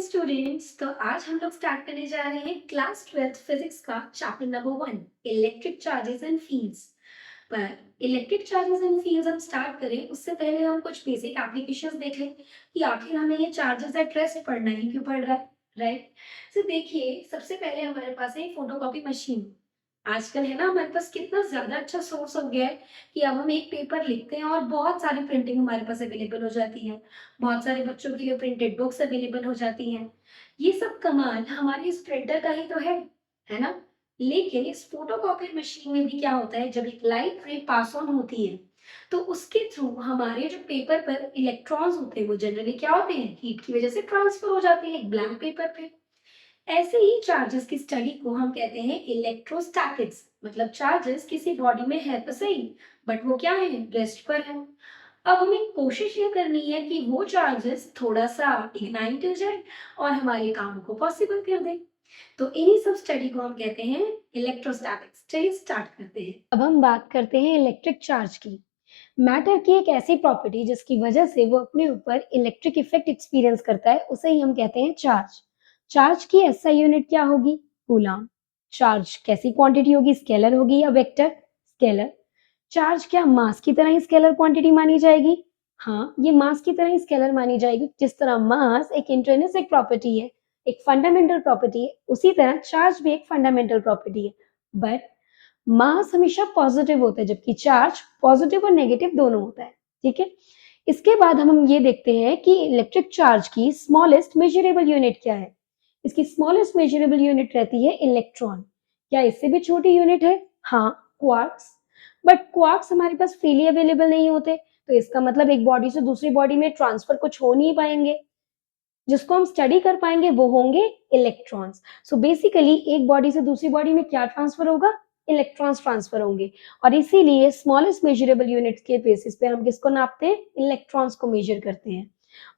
Students, तो आज हम लोग स्टार्ट करने जा रहे हैं क्लास 12th फिजिक्स का chapter number 1, electric charges and fields. पर इलेक्ट्रिक चार्जेस एंड फील्ड्स हम स्टार्ट करें उससे पहले हम कुछ बेसिक एप्लीकेशंस देख लें कि आखिर हमें ये चार्जेस एट रेस्ट पढ़ना ही क्यों पड़ रहा है, राइट। तो देखिए, सबसे पहले हमारे पास है फोटोकॉपी मशीन। आजकल है ना, हमारे पास कितना ज्यादा अच्छा सोर्स हो गया है कि अब हम एक पेपर लिखते हैं और बहुत सारी प्रिंटिंग हमारे पास अवेलेबल हो जाती है। बहुत सारे बच्चों के लिए प्रिंटेड बुक्स अवेलेबल हो जाती हैं। ये सब कमाल हमारे इस प्रिंटर का ही तो है ना। लेकिन इस फोटोकॉपी मशीन में भी क्या होता है, जब एक लाइट रे पास ऑन होती है तो उसके थ्रू हमारे जो पेपर पर इलेक्ट्रॉन्स होते हैं वो जनरली क्या होते हैं, हीट की वजह से ट्रांसफर हो जाते हैं एक ब्लैंक पेपर पे। ऐसे ही चार्जेस की स्टडी को हम कहते हैं इलेक्ट्रोस्टैटिक्स। मतलब चार्जेस किसी बॉडी में है तो सही, बट वो क्या है, रेस्ट पर है। अब हमें कोशिश ये करनी है कि वो चार्जेस थोड़ा सा इग्नाइट हो जाए और हमारे काम को पॉसिबल कर दे। तो इन्हीं सब स्टडी को हम कहते हैं इलेक्ट्रोस्टैटिक्स। चलिए स्टार्ट करते हैं। अब हम बात करते हैं इलेक्ट्रिक चार्ज की। मैटर की एक ऐसी प्रॉपर्टी जिसकी वजह से वो अपने ऊपर इलेक्ट्रिक इफेक्ट एक्सपीरियंस करता है, उसे ही हम कहते हैं चार्ज। चार्ज की एसआई यूनिट क्या होगी? कूलम। चार्ज कैसी क्वांटिटी होगी? स्केलर होगी या वेक्टर? स्केलर। चार्ज क्या मास की तरह ही स्केलर क्वांटिटी मानी जाएगी? हाँ, ये मास की तरह ही स्केलर मानी जाएगी। जिस तरह मास एक इंट्रिंसिक प्रॉपर्टी है, एक फंडामेंटल प्रॉपर्टी है, उसी तरह चार्ज भी एक फंडामेंटल प्रॉपर्टी है। बट मास हमेशा पॉजिटिव होता है, जबकि चार्ज पॉजिटिव और नेगेटिव दोनों होता है। ठीक है। इसके बाद हम ये देखते हैं कि इलेक्ट्रिक चार्ज की स्मॉलेस्ट मेजरेबल यूनिट क्या है। इसकी स्मॉलेस्ट मेजरेबल यूनिट रहती है इलेक्ट्रॉन। क्या इससे भी छोटी यूनिट है? हाँ, क्वार्क्स। बट क्वार्क्स हमारे पास फ्रीली अवेलेबल नहीं होते, तो इसका मतलब एक बॉडी से दूसरी बॉडी में ट्रांसफर कुछ हो नहीं पाएंगे। जिसको हम स्टडी कर पाएंगे वो होंगे इलेक्ट्रॉन्स। सो बेसिकली एक बॉडी से दूसरी बॉडी में क्या ट्रांसफर होगा? इलेक्ट्रॉन्स ट्रांसफर होंगे। और इसीलिए स्मॉलेस्ट मेजरेबल यूनिट्स के बेसिस पे हम किसको नापते हैं? इलेक्ट्रॉन्स को मेजर करते हैं।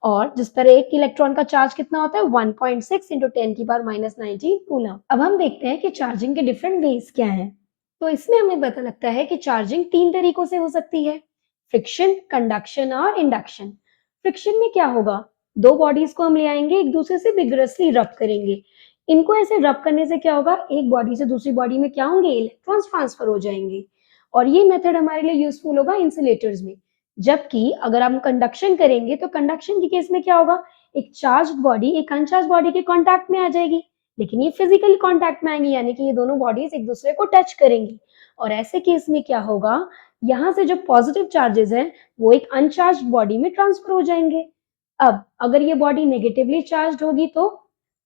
और जिस तरह एक इलेक्ट्रॉन का चार्ज कितना होता है? 1.6 इंटू 10⁻⁹ कूलम। अब हम देखते हैं कि चार्जिंग के डिफरेंट वेज क्या हैं। तो इसमें हमें पता लगता है कि चार्जिंग 3 तरीकों से हो सकती है: फ्रिक्शन, कंडक्शन और इंडक्शन। फ्रिक्शन में क्या होगा? दो बॉडीज को हम ले आएंगे, एक दूसरे से विग्रसली रब करेंगे। इनको ऐसे रब करने से क्या होगा? एक बॉडी से दूसरी बॉडी में क्या होंगे? इलेक्ट्रॉन्स ट्रांसफर हो जाएंगे। और ये मेथड हमारे लिए यूजफुल होगा इंसुलेटर्स में। जबकि अगर हम कंडक्शन करेंगे तो कंडक्शन के केस में क्या होगा? एक चार्ज बॉडी एक अनचार्ज बॉडी के कांटेक्ट में आ जाएगी, लेकिन ये फिजिकल कांटेक्ट में आएंगी, यानी कि ये दोनों बॉडीज एक दूसरे को टच करेंगी। और ऐसे केस में क्या होगा? यहाँ से जो पॉजिटिव चार्जेस हैं वो एक अनचार्ज बॉडी में ट्रांसफर हो जाएंगे। अब अगर ये बॉडी नेगेटिवली चार्ज्ड होगी तो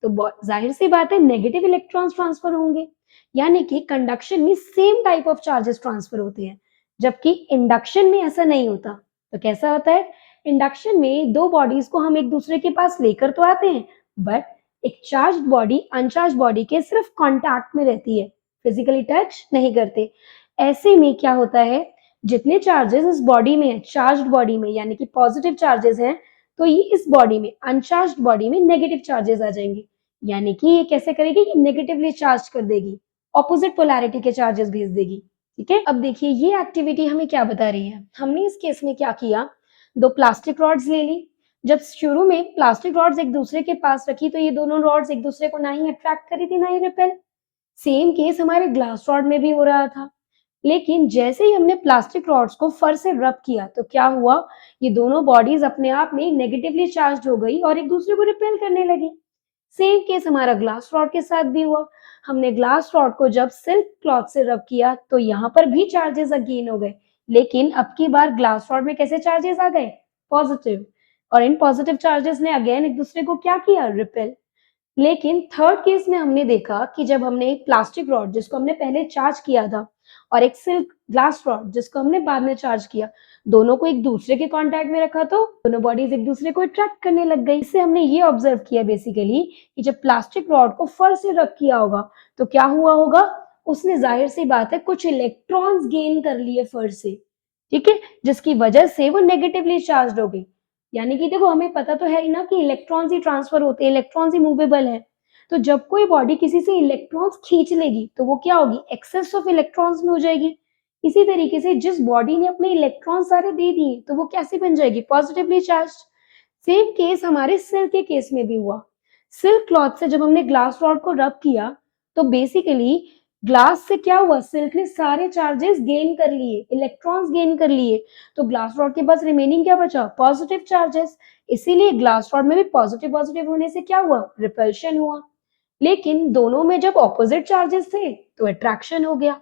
जाहिर सी बात है नेगेटिव इलेक्ट्रॉन्स ट्रांसफर होंगे। यानी कि कंडक्शन में same type of charges transfer होते हैं, जबकि इंडक्शन में ऐसा नहीं होता। तो कैसा होता है? इंडक्शन में दो बॉडीज को हम एक दूसरे के पास लेकर तो आते हैं, बट एक चार्ज बॉडी अनचार्ज बॉडी के सिर्फ कांटेक्ट में रहती है, फिजिकली टच नहीं करते। ऐसे में क्या होता है? जितने चार्जेस इस बॉडी में है, चार्ज्ड बॉडी में, यानी कि पॉजिटिव चार्जेस हैं, तो ये इस बॉडी में अनचार्ज्ड बॉडी में नेगेटिव चार्जेस आ जाएंगे। यानी कि ये कैसे करेगी कि नेगेटिवली चार्ज कर देगी, ऑपोजिट पोलैरिटी के चार्जेस भेज देगी। ठीक है। अब देखिए ये एक्टिविटी हमें क्या बता रही है। हमने इस केस में क्या किया, दो प्लास्टिक रॉड्स ले ली। जब शुरू में प्लास्टिक रॉड्स एक दूसरे के पास रखी तो ये दोनों रॉड्स एक दूसरे को ना ही अट्रैक्ट करी थी ना ही रिपेल। सेम केस हमारे ग्लास रॉड में भी हो रहा था। लेकिन जैसे ही हमने प्लास्टिक रॉड्स को फर से रब किया तो क्या हुआ? ये दोनों बॉडीज अपने आप में नेगेटिवली चार्ज हो गई और एक दूसरे को रिपेल करने लगी। सेम केस हमारा ग्लास रॉड के साथ भी हुआ। हमने ग्लास रॉड को जब सिल्क क्लॉथ से रब किया तो यहाँ पर भी चार्जेस अगेन हो गए, लेकिन अब की बार ग्लास रॉड में कैसे चार्जेस आ गए? पॉजिटिव। और इन पॉजिटिव चार्जेस ने अगेन एक दूसरे को क्या किया? रिपेल। लेकिन थर्ड केस में हमने देखा कि जब हमने एक प्लास्टिक रॉड जिसको हमने पहले चार्ज किया था और एक सिल्क ग्लास रॉड जिसको हमने बाद में चार्ज किया, दोनों को एक दूसरे के कांटेक्ट में रखा तो दोनों बॉडीज एक दूसरे को अट्रैक्ट करने लग गई। इससे हमने ये ऑब्जर्व किया बेसिकली कि जब प्लास्टिक रॉड को फर से रब किया होगा तो क्या हुआ होगा? उसने जाहिर सी बात है कुछ इलेक्ट्रॉन्स गेन कर लिए फर से। ठीक है, जिसकी वजह से वो नेगेटिवली चार्ज हो गई। यानी कि देखो हमें पता तो है ही ना कि इलेक्ट्रॉन्स ही ट्रांसफर होते हैं, इलेक्ट्रॉन्स ही मूवेबल है। तो जब कोई बॉडी किसी से इलेक्ट्रॉन्स खींच लेगी तो वो क्या होगी? एक्सेस ऑफ इलेक्ट्रॉन्स में हो जाएगी। इसी तरीके से जिस बॉडी ने अपने इलेक्ट्रॉन सारे दे दिए तो वो कैसे बन जाएगी? Positively charge. सेम केस हमारे सेल के केस में भी हुआ। सिल्क क्लॉथ से जब हमने ग्लास रॉड को रब किया तो बेसिकली ग्लास से क्या हुआ, सिल्क ने सारे चार्जेस गेन कर लिए, इलेक्ट्रॉन्स गेन कर लिए, तो ग्लास रॉड के पास रिमेनिंग क्या बचा, पॉजिटिव चार्जेस। इसीलिए ग्लास रॉड में भी पॉजिटिव पॉजिटिव होने से क्या हुआ, रिपल्शन हुआ। लेकिन दोनों में जब ऑपोजिट चार्जेस थे तो अट्रैक्शन हो गया।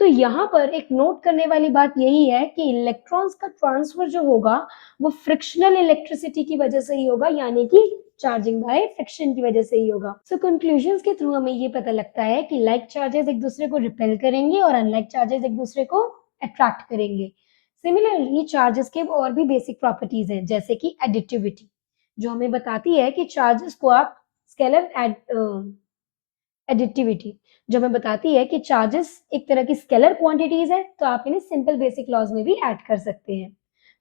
तो यहाँ पर एक नोट करने वाली बात यही है कि इलेक्ट्रॉन्स का ट्रांसफर जो होगा वो फ्रिक्शनल इलेक्ट्रिसिटी की वजह से ही होगा, यानी कि चार्जिंग बाय फ्रिक्शन की वजह से ही होगा। सो कंक्लूजन्स के थ्रू हमें ये पता लगता है कि लाइक चार्जेस एक दूसरे को रिपेल करेंगे और अनलाइक चार्जेस एक दूसरे को अट्रैक्ट करेंगे। सिमिलरली चार्जेस के और भी बेसिक प्रॉपर्टीज हैं, जैसे कि एडिटिविटी, जो हमें बताती है कि चार्जेस को आप स्केलर एडिटिविटी, जो हमें बताती है कि चार्जेस एक तरह की स्केलर क्वांटिटीज है, तो आप इन्हें सिंपल बेसिक लॉज में भी ऐड कर सकते हैं।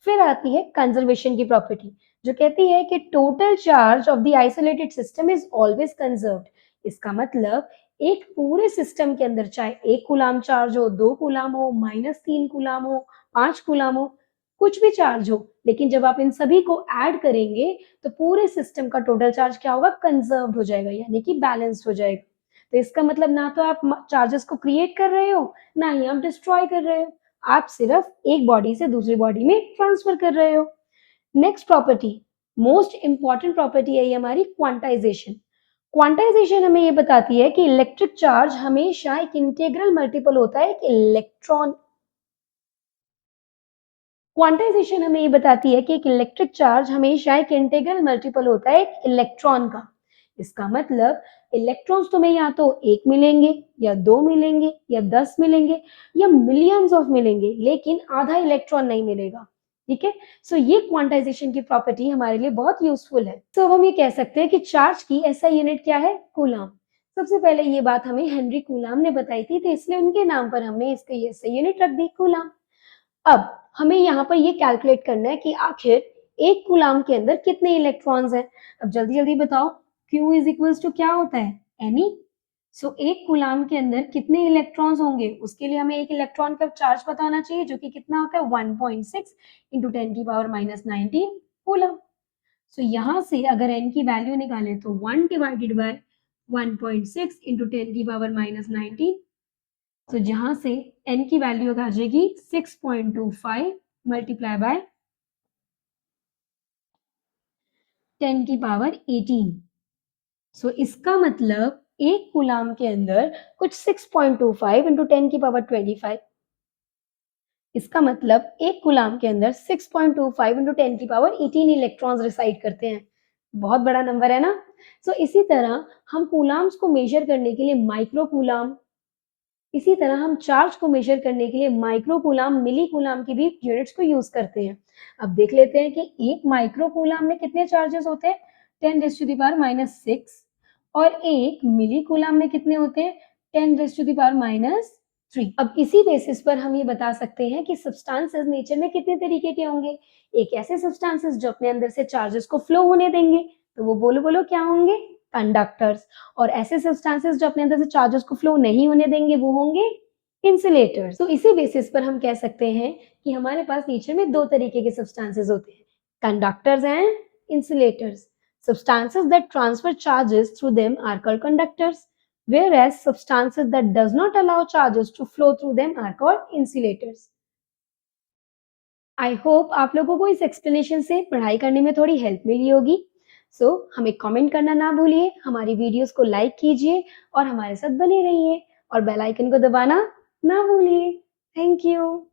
फिर आती है कंजर्वेशन की प्रॉपर्टी, जो कहती है कि total charge of the isolated system is always conserved. इसका मतलब एक पूरे सिस्टम के अंदर चाहे 1 कूलाम चार्ज हो, 2 कूलाम हो, -3 कूलाम हो, 5 कूलाम हो, कुछ भी चार्ज हो, लेकिन जब आप इन सभी को ऐड करेंगे तो पूरे सिस्टम का टोटल चार्ज क्या होगा, कंजर्व्ड हो जाएगा, यानी कि बैलेंस्ड हो जाएगा। तो इसका मतलब ना तो आप चार्जेस को क्रिएट कर रहे हो, ना ही आप डिस्ट्रॉय कर रहे हो, आप सिर्फ एक बॉडी से दूसरी बॉडी में ट्रांसफर कर रहे हो। Next property, most important property है ये हमारी क्वांटाइजेशन। क्वांटाइजेशन हमें ये बताती है कि इलेक्ट्रिक चार्ज हमेशा एक इंटीग्रल मल्टीपल होता है एक इलेक्ट्रॉन। क्वांटाइजेशन हमें ये बताती है कि एक इलेक्ट्रिक चार्ज हमेशा एक इंटीग्रल मल्टीपल होता है एक इलेक्ट्रॉन का। इसका मतलब इलेक्ट्रॉन्स तुम्हें या तो 1 मिलेंगे, या 2 मिलेंगे, या 10 मिलेंगे, या मिलियंस ऑफ मिलेंगे, लेकिन आधा इलेक्ट्रॉन नहीं मिलेगा। ठीक है, सो ये क्वांटाइजेशन की प्रॉपर्टी हमारे लिए बहुत यूजफुल है। तो अब हम ये कह सकते हैं कि चार्ज की एसआई यूनिट क्या है, कूलाम। सबसे पहले ये बात हमें हेनरी कूलाम ने बताई थी, तो इसलिए उनके नाम पर हमने इसकी एसआई यूनिट रख दी, कूलाम। अब हमें यहाँ पर ये कैलकुलेट करना है कि आखिर 1 कूलाम के अंदर कितने इलेक्ट्रॉन्स हैं। अब जल्दी जल्दी बताओ, Q इज इक्वल्स टू क्या होता है, Ne। सो 1 कूलाम के अंदर कितने इलेक्ट्रॉन्स होंगे, उसके लिए हमें एक इलेक्ट्रॉन का चार्ज पता होना चाहिए, जो कि कितना होता है 1.6 इंटू 10⁻⁻19 कूलम। सो यहाँ से अगर n की वैल्यू निकालें तो 1 डिवाइडेड बाय 1.6 इंटू 10⁻⁻19, तो जहां से n की वैल्यू आ जाएगी 6.25 मल्टीप्लाई बाय 10⁻18। सो इसका मतलब 1 कूलाम के अंदर कुछ 6.25 इंटू 10⁻25, इसका मतलब 1 कूलाम के अंदर 6.25 इंटू 10⁻18 इलेक्ट्रॉन्स रिसाइड करते हैं। बहुत बड़ा नंबर है ना। सो इसी तरह हम कूलाम्स को मेजर करने के लिए माइक्रो कूलाम, इसी तरह हम चार्ज को मेजर करने के लिए माइक्रो कूलाम, मिली कूलाम की भी यूनिट्स को यूज करते हैं। अब देख लेते हैं कि एक माइक्रो कूलाम में कितने चार्जेस होते हैं, 10⁻⁻6, और एक मिली कूलाम में कितने होते हैं, 10⁻⁻3। अब इसी बेसिस पर हम ये बता सकते हैं कि सब्सटेंसेस नेचर में कितने तरीके के होंगे। एक ऐसे सब्सटेंसेस जो अपने अंदर से चार्जेस को फ्लो होने देंगे, तो वो बोलो बोलो क्या होंगे, कंडक्टर्स। और ऐसे सब्सटेंसेस जो अपने अंदर से चार्जेस को फ्लो नहीं होने देंगे, वो होंगे इंसुलेटर्स। तो इसी बेसिस पर हम कह सकते हैं कि हमारे पास नेचर में 2 तरीके के सब्सटेंसेस होते हैं, conductors and insulators. Substances that transfer charges through them are called conductors, whereas substances that does not allow charges to flow through them are called insulators. I hope आप लोगों को इस एक्सप्लेनेशन से पढ़ाई करने में थोड़ी हेल्प मिली होगी। सो हमें कमेंट करना ना भूलिए, हमारी वीडियोस को लाइक कीजिए और हमारे साथ बने रहिए, और बेल आइकन को दबाना ना भूलिए। Thank you.